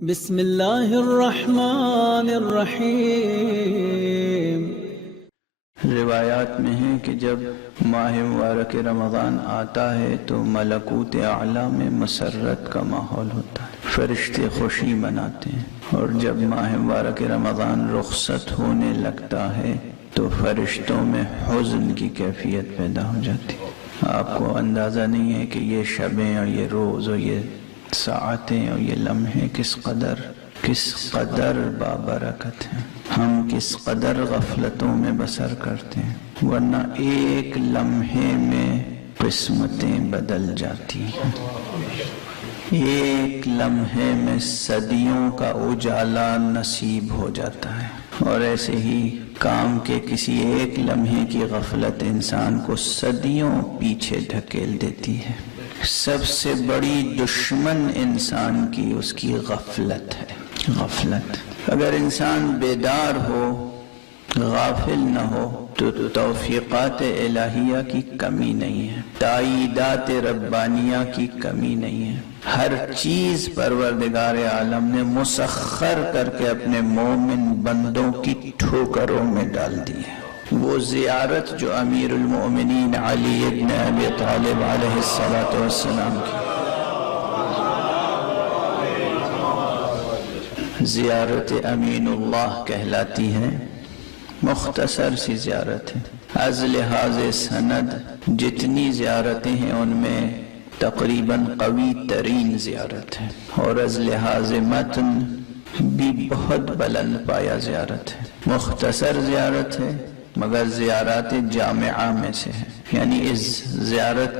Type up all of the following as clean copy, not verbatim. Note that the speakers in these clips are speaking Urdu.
بسم اللہ الرحمن الرحیم۔ روایات میں ہے کہ جب ماہ مبارک رمضان آتا ہے تو ملکوت اعلیٰ میں مسرت کا ماحول ہوتا ہے، فرشتے خوشی مناتے ہیں، اور جب ماہ مبارک رمضان رخصت ہونے لگتا ہے تو فرشتوں میں حزن کی کیفیت پیدا ہو جاتی ہے۔ آپ کو اندازہ نہیں ہے کہ یہ شبیں اور یہ روز اور یہ ساعتیں اور یہ لمحے کس قدر بابرکت ہیں، ہم کس قدر غفلتوں میں بسر کرتے ہیں، ورنہ ایک لمحے میں قسمتیں بدل جاتی ہیں، ایک لمحے میں صدیوں کا اجالا نصیب ہو جاتا ہے، اور ایسے ہی کام کے کسی ایک لمحے کی غفلت انسان کو صدیوں پیچھے دھکیل دیتی ہے۔ سب سے بڑی دشمن انسان کی اس کی غفلت ہے، غفلت۔ اگر انسان بیدار ہو، غافل نہ ہو تو توفیقات الہیہ کی کمی نہیں ہے، تائیدات ربانیہ کی کمی نہیں ہے، ہر چیز پروردگار عالم نے مسخر کر کے اپنے مومن بندوں کی ٹھوکروں میں ڈال دی ہے۔ وہ زیارت جو امیر المؤمنین علی ابن ابی طالب علیہ السلام کی زیارت امین اللہ کہلاتی ہے، مختصر سی زیارت ہے، از لحاظ سند جتنی زیارتیں ہیں ان میں تقریباً قوی ترین زیارت ہے، اور از لحاظ متن بھی بہت بلند پایا زیارت ہے، مختصر زیارت ہے مگر زیارات جامعہ میں سے ہے، یعنی اس زیارت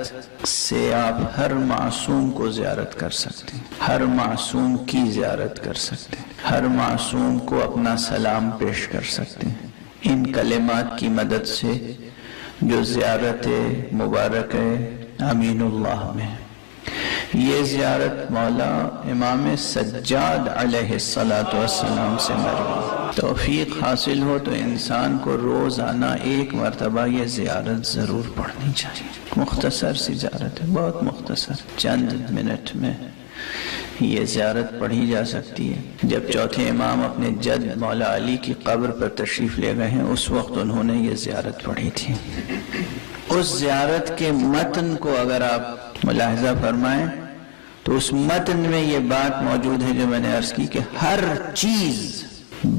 سے آپ ہر معصوم کو زیارت کر سکتے ہیں، ہر معصوم کی زیارت کر سکتے ہیں، ہر معصوم کو اپنا سلام پیش کر سکتے ہیں، ان کلمات کی مدد سے جو زیارت مبارک امین اللہ میں۔ یہ زیارت مولا امام سجاد علیہ السلام سے مروی۔ توفیق حاصل ہو تو انسان کو روزانہ ایک مرتبہ یہ زیارت ضرور پڑھنی چاہیے، مختصر سی زیارت ہے، بہت مختصر، چند منٹ میں یہ زیارت پڑھی جا سکتی ہے۔ جب چوتھے امام اپنے جد مولا علی کی قبر پر تشریف لے گئے ہیں اس وقت انہوں نے یہ زیارت پڑھی تھی۔ اس زیارت کے متن کو اگر آپ ملاحظہ فرمائیں تو اس متن میں یہ بات موجود ہے جو میں نے عرض کی کہ ہر چیز،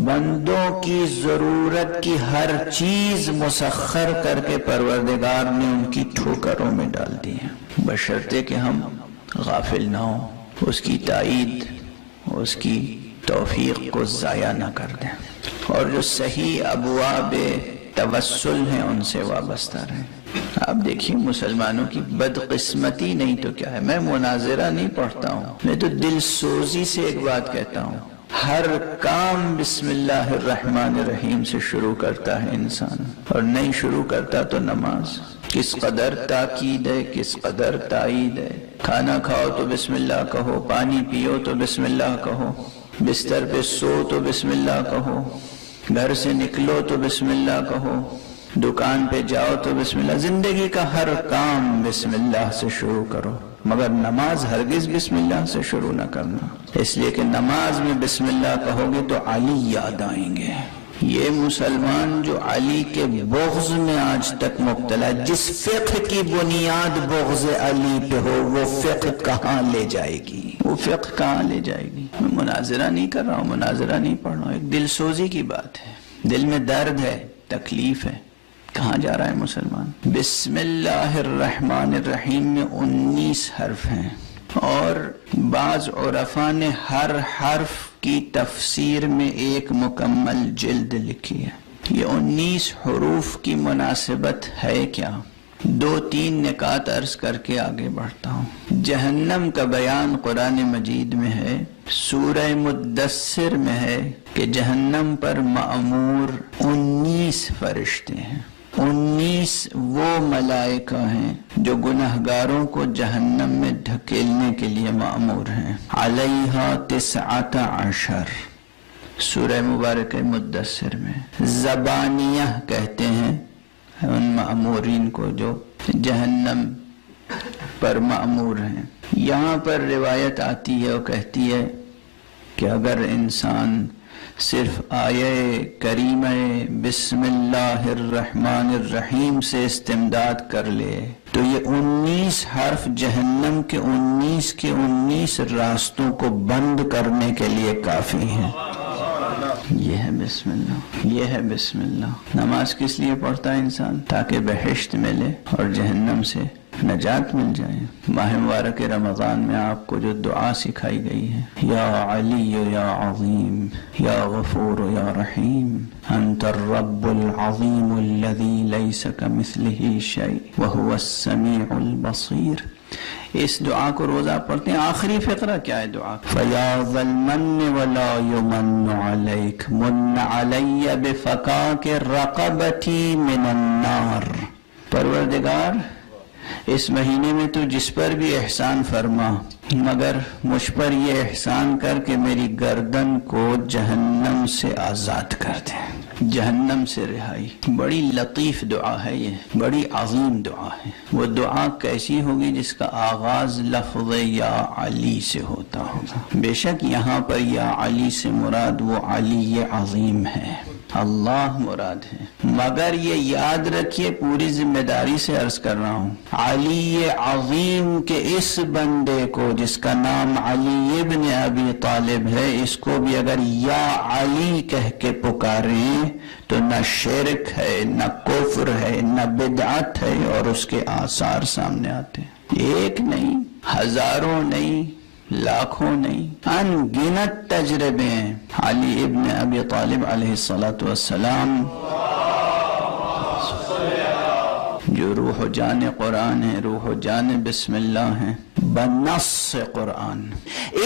بندوں کی ضرورت کی ہر چیز مسخر کر کے پروردگار نے ان کی ٹھوکروں میں ڈال دی ہے، بشرطے کہ ہم غافل نہ ہوں، اس کی تائید، اس کی توفیق کو ضائع نہ کر دیں، اور جو صحیح ابواب توسل ہیں ان سے وابستہ رہیں۔ آپ دیکھیے مسلمانوں کی بدقسمتی نہیں تو کیا ہے، میں مناظرہ نہیں پڑھتا ہوں، میں تو دل سوزی سے ایک بات کہتا ہوں، ہر کام بسم اللہ الرحمن الرحیم سے شروع کرتا ہے انسان، اور نہیں شروع کرتا تو نماز۔ کس قدر تاکید ہے، کس قدر تائید ہے، کھانا کھاؤ تو بسم اللہ کہو، پانی پیو تو بسم اللہ کہو، بستر پہ سو تو بسم اللہ کہو، گھر سے نکلو تو بسم اللہ کہو، دکان پہ جاؤ تو بسم اللہ، زندگی کا ہر کام بسم اللہ سے شروع کرو، مگر نماز ہرگز بسم اللہ سے شروع نہ کرنا، اس لیے کہ نماز میں بسم اللہ کہو گے تو علی یاد آئیں گے۔ یہ مسلمان جو علی کے بغض میں آج تک مبتلا ہے، جس فقہ کی بنیاد بغض علی پہ ہو وہ فقہ کہاں لے جائے گی، وہ فقہ کہاں لے جائے گی۔ میں مناظرہ نہیں کر رہا ہوں، مناظرہ نہیں پڑھ رہا ہوں، ایک دل سوزی کی بات ہے، دل میں درد ہے، تکلیف ہے، کہاں جا رہا ہے مسلمان۔ بسم اللہ الرحمن الرحیم میں 19 حرف ہیں، اور بعض عرفاء نے ہر حرف کی تفسیر میں ایک مکمل جلد لکھی ہے۔ یہ 19 حروف کی مناسبت ہے کیا؟ 2-3 نکات عرض کر کے آگے بڑھتا ہوں۔ جہنم کا بیان قرآن مجید میں ہے، سورہ مدثر میں ہے کہ جہنم پر مأمور 19 فرشتے ہیں، 19 وہ ملائکہ ہیں جو گناہگاروں کو جہنم میں دھکیلنے کے لیے مأمور ہیں۔ علیہا 19 سورہ مبارک مدثر میں۔ زبانیہ کہتے ہیں ان مأمورین کو جو جہنم پر مأمور ہیں۔ یہاں پر روایت آتی ہے اور کہتی ہے کہ اگر انسان صرف آیے کریمہ بسم اللہ الرحمن الرحیم سے استمداد کر لے تو یہ 19 حرف جہنم کے 19 راستوں کو بند کرنے کے لیے کافی ہیں۔ یہ ہے بسم اللہ، یہ ہے بسم اللہ۔ نماز کس لیے پڑھتا ہے انسان؟ تاکہ بہشت ملے اور جہنم سے نجات مل جائے۔ ماہ مبارک رمضان میں آپ کو جو دعا سکھائی گئی ہے، یا علی یا عظیم یا غفور یا رحیم انت الرب العظیم الذی لیس کمثلہ شیء وہو السمیع البصیر، اس دعا کو روزہ پڑھتے ہیں۔ آخری فقرہ کیا ہے دعا؟ فَيَا ذَا الْمَنِّ وَلَا يُمَنُّ عَلَيْكَ مُنَّ عَلَيَّ بِفَكَاكِ رَقَبَتِي مِنَ النَّارِ، پروردگار اس مہینے میں تو جس پر بھی احسان فرما، مگر مجھ پر یہ احسان کر کہ میری گردن کو جہنم سے آزاد کر دے، جہنم سے رہائی۔ بڑی لطیف دعا ہے یہ، بڑی عظیم دعا ہے۔ وہ دعا کیسی ہوگی؟ جس کا آغاز لفظ یا علی سے ہوتا ہوگا۔ بے شک یہاں پر یا علی سے مراد وہ علی عظیم ہے، اللہ مراد ہے، مگر یہ یاد رکھیے، پوری ذمہ داری سے عرض کر رہا ہوں، علی عظیم کے اس بندے کو جس کا نام علی ابن ابی طالب ہے، اس کو بھی اگر یا علی کہہ کے پکاریں تو نہ شرک ہے، نہ کفر ہے، نہ بدعت ہے، اور اس کے آثار سامنے آتے ہیں، ایک نہیں، ہزاروں نہیں، لاکھوں نہیں، ان گنت تجربے ہیں۔ علی ابن ابی طالب علیہ السلام جو روح و جان قرآن ہے، روح و جان بسم اللہ ہے، بنص قرآن،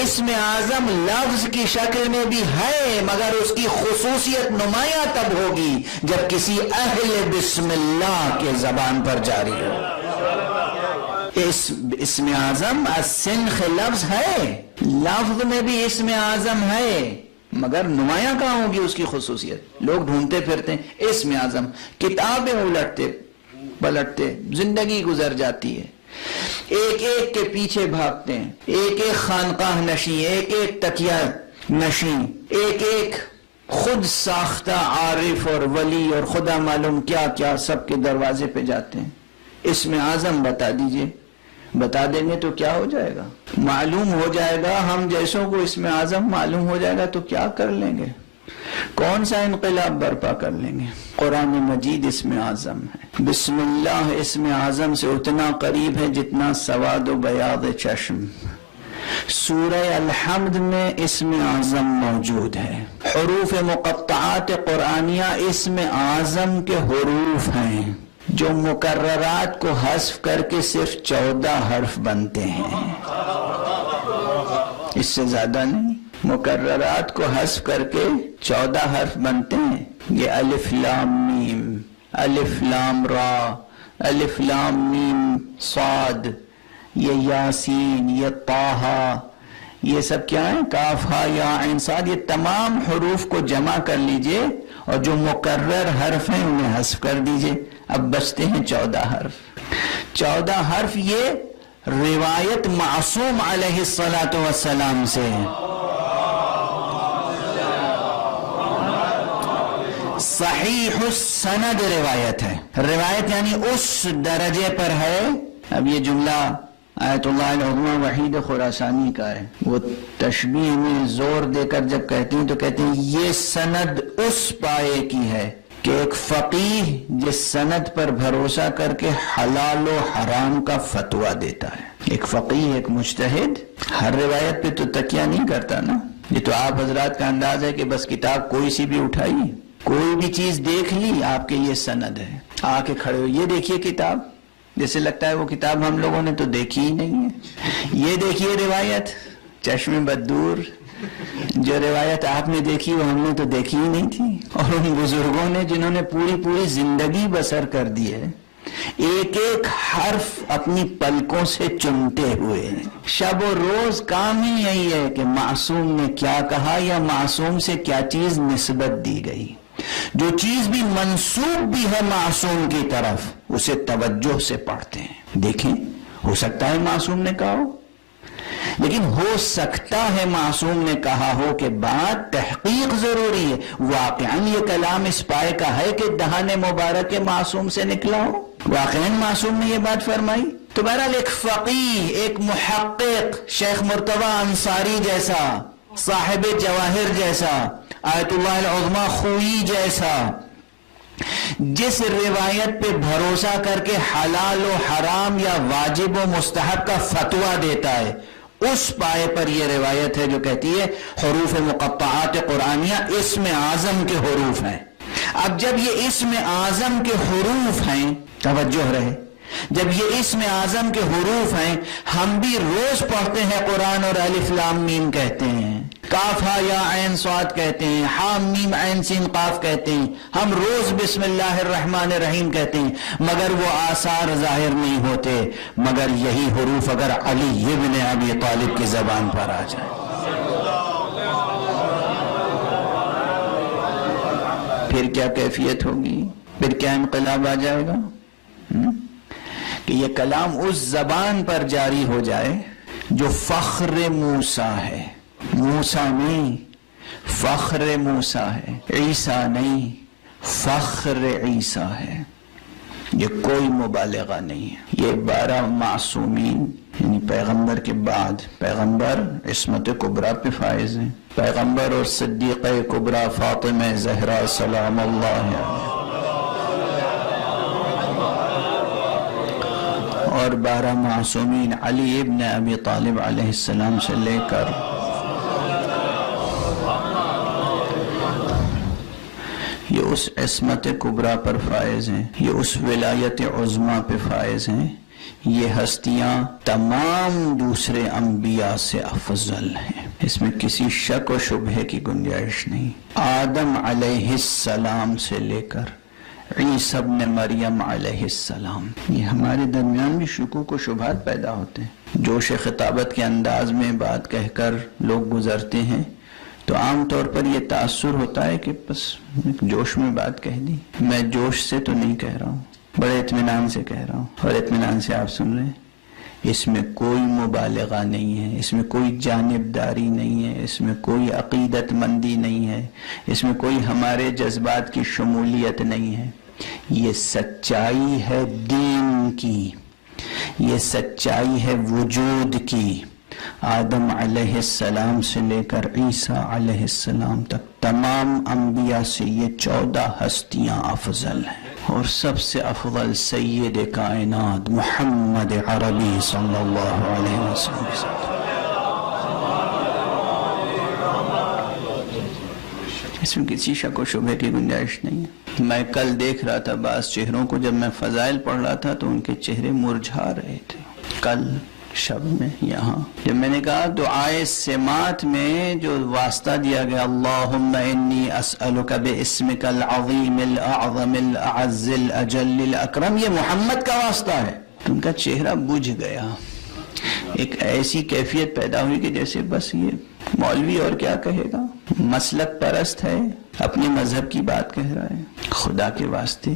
اسم اعظم لفظ کی شکل میں بھی ہے، مگر اس کی خصوصیت نمایاں تب ہوگی جب کسی اہل بسم اللہ کے زبان پر جاری ہو۔ اسم اعظم السنخ لفظ ہے، لفظ میں بھی اسم اعظم ہے، مگر نمایاں کہاں ہوگی اس کی خصوصیت؟ لوگ ڈھونڈتے پھرتے ہیں اسم اعظم، کتابیں الٹتے پلٹتے، زندگی گزر جاتی ہے، ایک ایک کے پیچھے بھاگتے ہیں، ایک ایک خانقاہ نشیں، ایک ایک تکیہ نشیں، ایک ایک خود ساختہ عارف اور ولی اور خدا معلوم کیا کیا سب کے دروازے پہ جاتے ہیں۔ اسم اعظم بتا دیجئے، بتا دیں گے تو کیا ہو جائے گا؟ معلوم ہو جائے گا، ہم جیسوں کو اسم اعظم معلوم ہو جائے گا تو کیا کر لیں گے؟ کون سا انقلاب برپا کر لیں گے؟ قرآن مجید اسم اعظم ہے، بسم اللہ اسم اعظم سے اتنا قریب ہے جتنا سواد و بیاض چشم۔ سورہ الحمد میں اسم اعظم موجود ہے، حروف مقطعات قرآنیہ اسم اعظم کے حروف ہیں جو مکررات کو حذف کر کے صرف 14 حرف بنتے ہیں، اس سے زیادہ نہیں، مکررات کو حذف کر کے 14 حرف بنتے ہیں۔ یہ الف لام میم، الف لام را، الف لام میم صاد، یہ یاسین، یہ طٰہٰ، یہ سب کیا ہیں؟ کاف ہا یا عین صاد، یہ تمام حروف کو جمع کر لیجئے اور جو مکرر حرف ہیں انہیں حذف کر دیجئے، اب بچتے ہیں 14 حرف۔ 14 حرف یہ روایت معصوم علیہ السلام سے ہے، صحیح السند روایت ہے، روایت یعنی اس درجے پر ہے۔ اب یہ جملہ آیت اللہ العظمیٰ وحید خراسانی کا ہے، وہ تشبیہ میں زور دے کر جب کہتی ہیں تو کہتے ہیں یہ سند اس پائے کی ہے کہ ایک فقیہ جس سند پر بھروسہ کر کے حلال و حرام کا فتویٰ دیتا ہے۔ ایک فقیہ، ایک مجتہد ہر روایت پہ تو تکیہ نہیں کرتا نا، یہ تو آپ حضرات کا انداز ہے کہ بس کتاب کوئی سی بھی اٹھائی، کوئی بھی چیز دیکھ لی، آپ کے یہ سند ہے، آ کے کھڑے ہو، یہ دیکھیے کتاب، جیسے لگتا ہے وہ کتاب ہم لوگوں نے تو دیکھی ہی نہیں ہے، یہ دیکھیے روایت، چشم بددور، جو روایت آپ نے دیکھی وہ ہم نے تو دیکھی ہی نہیں تھی۔ اور ان بزرگوں نے جنہوں نے پوری زندگی بسر کر دی ہے، ایک ایک حرف اپنی پلکوں سے چنتے ہوئے، شب و روز کام ہی یہی ہے کہ معصوم نے کیا کہا یا معصوم سے کیا چیز نسبت دی گئی۔ جو چیز بھی منسوب بھی ہے معصوم کی طرف اسے توجہ سے پڑھتے ہیں، دیکھیں ہو سکتا ہے معصوم نے کہا ہو، لیکن ہو سکتا ہے معصوم نے کہا ہو کہ بات تحقیق ضروری ہے، واقعاً یہ کلام اس پائے کا ہے کہ دہان مبارک کے معصوم سے نکلا ہو، واقعاً معصوم نے یہ بات فرمائی؟ تو بہرحال ایک فقیہ، ایک محقق، شیخ مرتضی انصاری جیسا، صاحب جواہر جیسا، آیت اللہ العظمی خوئی جیسا، جس روایت پہ بھروسہ کر کے حلال و حرام یا واجب و مستحب کا فتویٰ دیتا ہے، اس پائے پر یہ روایت ہے جو کہتی ہے حروف مقطعات قرآنیہ اسم اعظم کے حروف ہیں۔ اب جب یہ اسم اعظم کے حروف ہیں، توجہ رہے، جب یہ اسم اعظم کے حروف ہیں، ہم بھی روز پڑھتے ہیں قرآن اور الف لام میم کہتے ہیں، کاف ہا یا عین صاد کہتے ہیں، حام میم عین سین قاف کہتے ہیں، ہم روز بسم اللہ الرحمن الرحیم کہتے ہیں، مگر وہ آثار ظاہر نہیں ہوتے مگر یہی حروف اگر علی ابن ابی طالب کی زبان پر آ جائے، پھر کیا کیفیت ہوگی، پھر کیا انقلاب آ جائے گا کہ یہ کلام اس زبان پر جاری ہو جائے جو فخر موسیٰ ہے، موسیٰ نہیں فخر موسیٰ ہے، عیسیٰ نہیں فخر عیسیٰ ہے، یہ کوئی مبالغہ نہیں ہے۔ یہ 12 معصومین یعنی پیغمبر کے بعد پیغمبر عصمت کبریٰ پہ فائز ہیں، پیغمبر اور صدیقہ کبریٰ فاطمہ زہرا سلام اللہ علیہ، اور 12 معصومین علی ابن ابی طالب علیہ السلام سے لے کر یہ اس عصمت کبریٰ پر فائز ہیں، یہ اس ولایت عظمیٰ پہ فائز ہیں، یہ ہستیاں تمام دوسرے انبیاء سے افضل ہیں، اس میں کسی شک و شبہ کی گنجائش نہیں۔ آدم علیہ السلام سے لے کر عیسیٰ ابن مریم علیہ السلام، یہ ہمارے درمیان بھی شکوک و شبہات پیدا ہوتے ہیں، جوش خطابت کے انداز میں بات کہہ کر لوگ گزرتے ہیں تو عام طور پر یہ تاثر ہوتا ہے کہ بس جوش میں بات کہہ دی، میں جوش سے تو نہیں کہہ رہا ہوں، بڑے اطمینان سے کہہ رہا ہوں، اور اطمینان سے آپ سن رہے ہیں، اس میں کوئی مبالغہ نہیں ہے، اس میں کوئی جانبداری نہیں ہے، اس میں کوئی عقیدت مندی نہیں ہے، اس میں کوئی ہمارے جذبات کی شمولیت نہیں ہے، یہ سچائی ہے دین کی، یہ سچائی ہے وجود کی۔ آدم علیہ السلام سے لے کر عیسیٰ علیہ السلام تک تمام انبیاء سے یہ 14 ہستیاں افضل ہیں، اور سب سے افضل سید کائنات محمد عربی صلی اللہ علیہ وسلم۔ اس میں کسی شک و شبہ کی گنجائش نہیں ہے۔ میں کل دیکھ رہا تھا بعض چہروں کو، جب میں فضائل پڑھ رہا تھا تو ان کے چہرے مرجھا رہے تھے، کل شب میں یہاں جب میں نے کہا دعائے سماعت میں جو واسطہ دیا گیا اللہم انی اسألک باسمک العظیم الاعظم الاعز الاجل الاکرم، یہ محمد کا واسطہ ہے، تو ان کا چہرہ بجھ گیا، ایک ایسی کیفیت پیدا ہوئی کہ جیسے بس یہ مولوی اور کیا کہے گا، مسلک پرست ہے، اپنے مذہب کی بات کہہ رہا ہے۔ خدا کے واسطے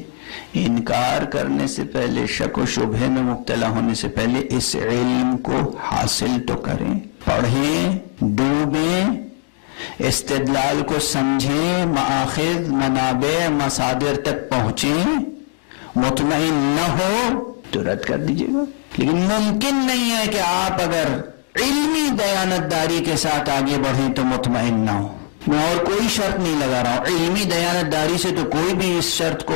انکار کرنے سے پہلے، شک و شبہ میں مبتلا ہونے سے پہلے اس علم کو حاصل تو کریں، پڑھیں، ڈوبیں، استدلال کو سمجھیں، مآخذ، منابع، مصادر تک پہنچیں، مطمئن نہ ہو تو رد کر دیجیے گا۔ لیکن ممکن نہیں ہے کہ آپ اگر علمی دیانتداری کے ساتھ آگے بڑھیں تو مطمئن نہ ہو۔ میں اور کوئی شرط نہیں لگا رہا ہوں، علمی دیانتداری سے تو کوئی بھی اس شرط کو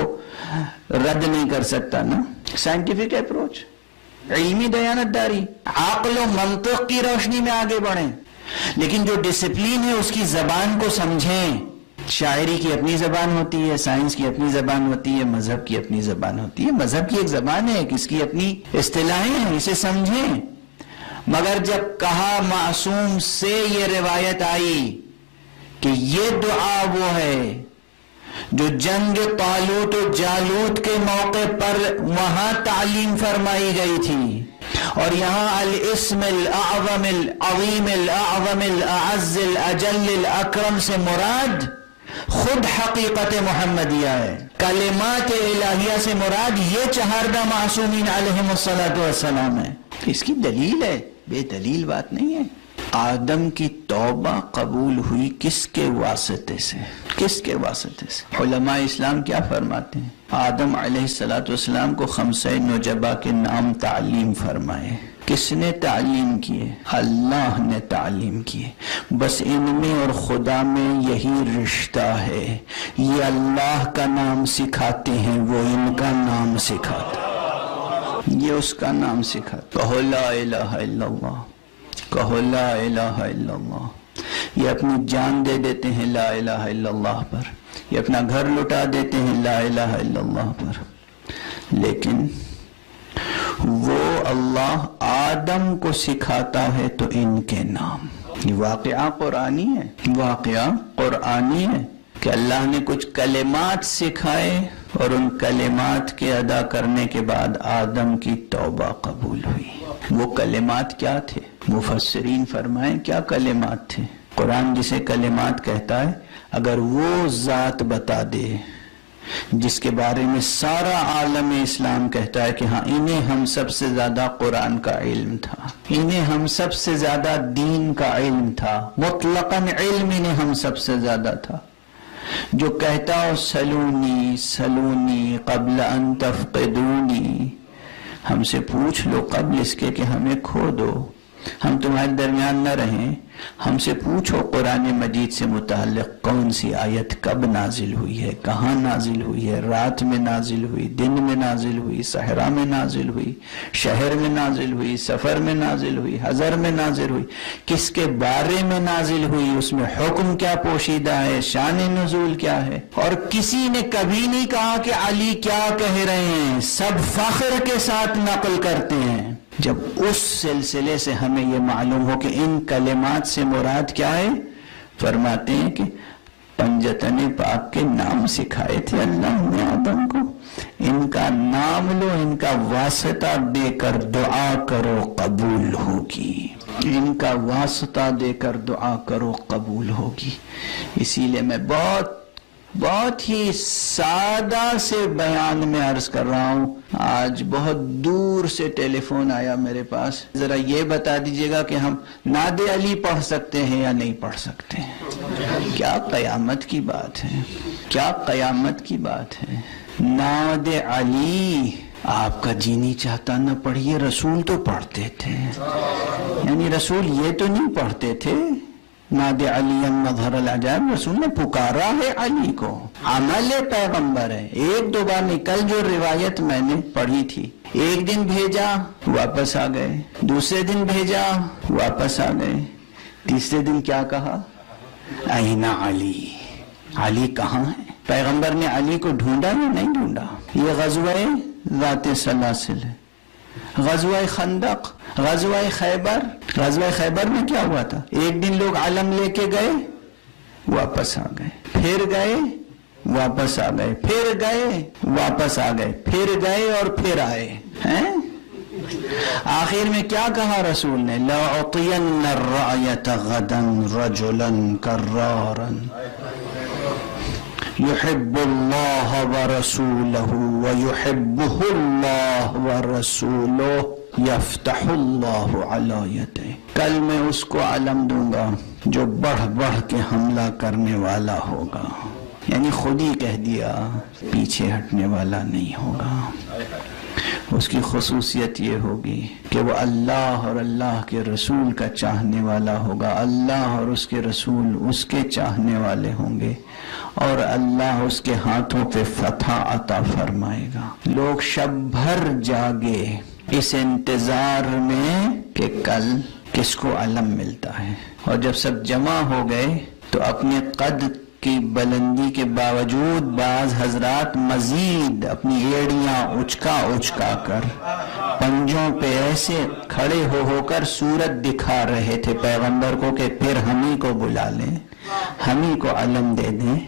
رد نہیں کر سکتا نا، سائنٹیفک اپروچ، علمی دیانتداری، عقل و منطق کی روشنی میں آگے بڑھیں، لیکن جو ڈسپلین ہے اس کی زبان کو سمجھیں۔ شاعری کی اپنی زبان ہوتی ہے، سائنس کی اپنی زبان ہوتی ہے، مذہب کی اپنی زبان ہوتی ہے، مذہب کی ایک زبان ہے، اس کی اپنی اصطلاحیں ہیں، اسے سمجھیں۔ مگر جب کہا معصوم سے یہ روایت آئی کہ یہ دعا وہ ہے جو جنگ طالوت و جالوت کے موقع پر وہاں تعلیم فرمائی گئی تھی، اور یہاں الاسم الاعظم العظیم الاعظم الاعز الاجل الاکرم سے مراد خود حقیقت محمدیہ ہے، کلمات الہیہ سے مراد یہ 14 معصومین علیہم الصلاۃ والسلام ہے۔ اس کی دلیل ہے، بے دلیل بات نہیں ہے. آدم کی توبہ قبول ہوئی کس کے واسطے سے؟ کس کے واسطے سے؟ علماء اسلام کیا فرماتے ہیں؟ آدم علیہ السلام کو خمسہ نجبہ کے نام تعلیم فرمائے. کس نے تعلیم کیے؟ اللہ نے تعلیم کیے. بس ان میں اور خدا میں یہی رشتہ ہے، یہ اللہ کا نام سکھاتے ہیں، وہ ان کا نام سکھاتے، یہ اس کا نام سکھاتے. کہو لا الہ الا اللہ، کہو لا الہ الا اللہ. یہ اپنی جان دے دیتے ہیں لا الہ الا اللہ پر، یہ اپنا گھر لٹا دیتے ہیں لا الہ الا اللہ پر، لیکن وہ اللہ آدم کو سکھاتا ہے تو ان کے نام. یہ واقعہ قرآنی ہے، واقعہ قرآنی ہے کہ اللہ نے کچھ کلمات سکھائے اور ان کلمات کے ادا کرنے کے بعد آدم کی توبہ قبول ہوئی. وہ کلمات کیا تھے؟ مفسرین فرمائیں کیا کلمات تھے. قرآن جسے کلمات کہتا ہے، اگر وہ ذات بتا دے جس کے بارے میں سارا عالم اسلام کہتا ہے کہ ہاں انہیں ہم سب سے زیادہ قرآن کا علم تھا، انہیں ہم سب سے زیادہ دین کا علم تھا، مطلقاً علم انہیں ہم سب سے زیادہ تھا، جو کہتا ہو سلونی سلونی قبل ان تفقدونی، ہم سے پوچھ لو قبل اس کے کہ ہمیں کھو دو، ہم تمہارے درمیان نہ رہیں، ہم سے پوچھو قرآن مجید سے متعلق کون سی آیت کب نازل ہوئی ہے، کہاں نازل ہوئی ہے، رات میں نازل ہوئی، دن میں نازل ہوئی، صحرا میں نازل ہوئی، شہر میں نازل ہوئی، سفر میں نازل ہوئی، حضر میں نازل ہوئی، کس کے بارے میں نازل ہوئی، اس میں حکم کیا پوشیدہ ہے، شان نزول کیا ہے. اور کسی نے کبھی نہیں کہا کہ علی کیا کہہ رہے ہیں، سب فخر کے ساتھ نقل کرتے ہیں. جب اس سلسلے سے ہمیں یہ معلوم ہو کہ ان کلمات سے مراد کیا ہے، فرماتے ہیں کہ پنجتن پاک کے نام سکھائے تھے اللہ نے آدم کو، ان کا نام لو، ان کا واسطہ دے کر دعا کرو قبول ہوگی، ان کا واسطہ دے کر دعا کرو قبول ہوگی. اسی لیے میں بہت ہی سادہ سے بیان میں عرض کر رہا ہوں. آج بہت دور سے ٹیلی فون آیا میرے پاس، ذرا یہ بتا دیجئے گا کہ ہم نعت علی پڑھ سکتے ہیں یا نہیں پڑھ سکتے ہیں. کیا قیامت کی بات ہے، کیا قیامت کی بات ہے. نعت علی آپ کا جی نہیں چاہتا نہ پڑھیے، رسول تو پڑھتے تھے، یعنی رسول یہ تو نہیں پڑھتے تھے ناد علی مظہر العجائب، رسول نے پکارا ہے علی کو، عمل پیغمبر ہے. ایک دو بار نکل، جو روایت میں نے پڑھی تھی، ایک دن بھیجا واپس آ گئے، دوسرے دن بھیجا واپس آ گئے، تیسرے دن کیا کہا، این علی، علی کہاں ہے. پیغمبر نے علی کو ڈھونڈا یا نہیں ڈھونڈا. یہ غزوہ ذات سلاسل ہے، غزوہ خندق، غزوہ خیبر. غزوہ خیبر میں کیا ہوا تھا، ایک دن لوگ علم لے کے گئے واپس آ گئے، پھر گئے واپس آ گئے، پھر گئے واپس آ گئے، پھر گئے اور پھر آئے ہیں. آخر میں کیا کہا رسول نے، لَأُعْطِيَنَّ الرَّعْيَةَ غَدًا رَجُلًا كَرَّارًا يحب اللہ ورسولہ ویحبہ اللہ ورسولہ یفتح اللہ علی یدہ. کل میں اس کو علم دوں گا جو بڑھ بڑھ کے حملہ کرنے والا ہوگا، یعنی خود ہی کہہ دیا، پیچھے ہٹنے والا نہیں ہوگا. اس کی خصوصیت یہ ہوگی کہ وہ اللہ اور اللہ کے رسول کا چاہنے والا ہوگا، اللہ اور اس کے رسول اس کے چاہنے والے ہوں گے، اور اللہ اس کے ہاتھوں پہ فتح عطا فرمائے گا. لوگ شب بھر جاگے اس انتظار میں کہ کل کس کو علم ملتا ہے، اور جب سب جمع ہو گئے تو اپنے قد کی بلندی کے باوجود بعض حضرات مزید اپنی ایڑیاں اچکا کر پنجوں پہ ایسے کھڑے ہو کر صورت دکھا رہے تھے پیغمبر کو کہ پھر ہم ہی کو بلا لیں، ہم ہی کو علم دے دیں.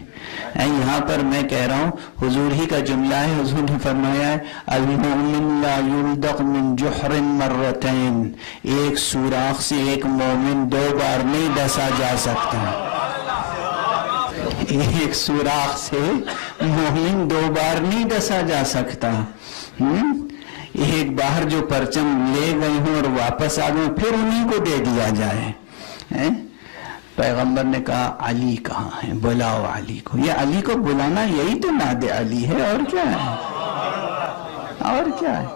یہاں پر میں کہہ رہا ہوں، حضور ہی کا جملہ ہے، حضور نے فرمایا ہے المؤمن لا یلدغ من جحر مرتین، ایک سوراخ سے ایک مومن دو بار نہیں ڈسا جا سکتا. ایک سوراخ سے مومن دو بار نہیں ڈسا جا سکتا. ایک باہر جو پرچم لے گئے ہوں اور واپس آ گئے پھر انہیں کو دے دیا جائے. پیغمبر نے کہا علی کہاں ہے, بلاؤ علی کو. یہ علی کو بلانا یہی تو ناد علی ہے, اور کیا ہے, اور کیا ہے,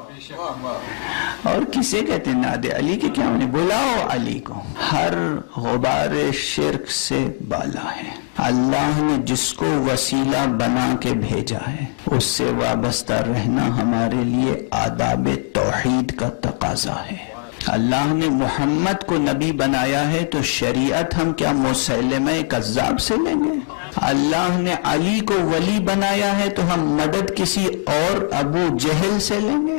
اور کسے کہتے ہیں ناد علی کے کیا ہونے. بلاؤ علی کو. ہر غبار شرک سے بالا ہے. اللہ نے جس کو وسیلہ بنا کے بھیجا ہے اس سے وابستہ رہنا ہمارے لیے آداب توحید کا تقاضا ہے. اللہ نے محمد کو نبی بنایا ہے تو شریعت ہم کیا مسیلمہ کذاب سے لیں گے؟ اللہ نے علی کو ولی بنایا ہے تو ہم مدد کسی اور ابو جہل سے لیں گے؟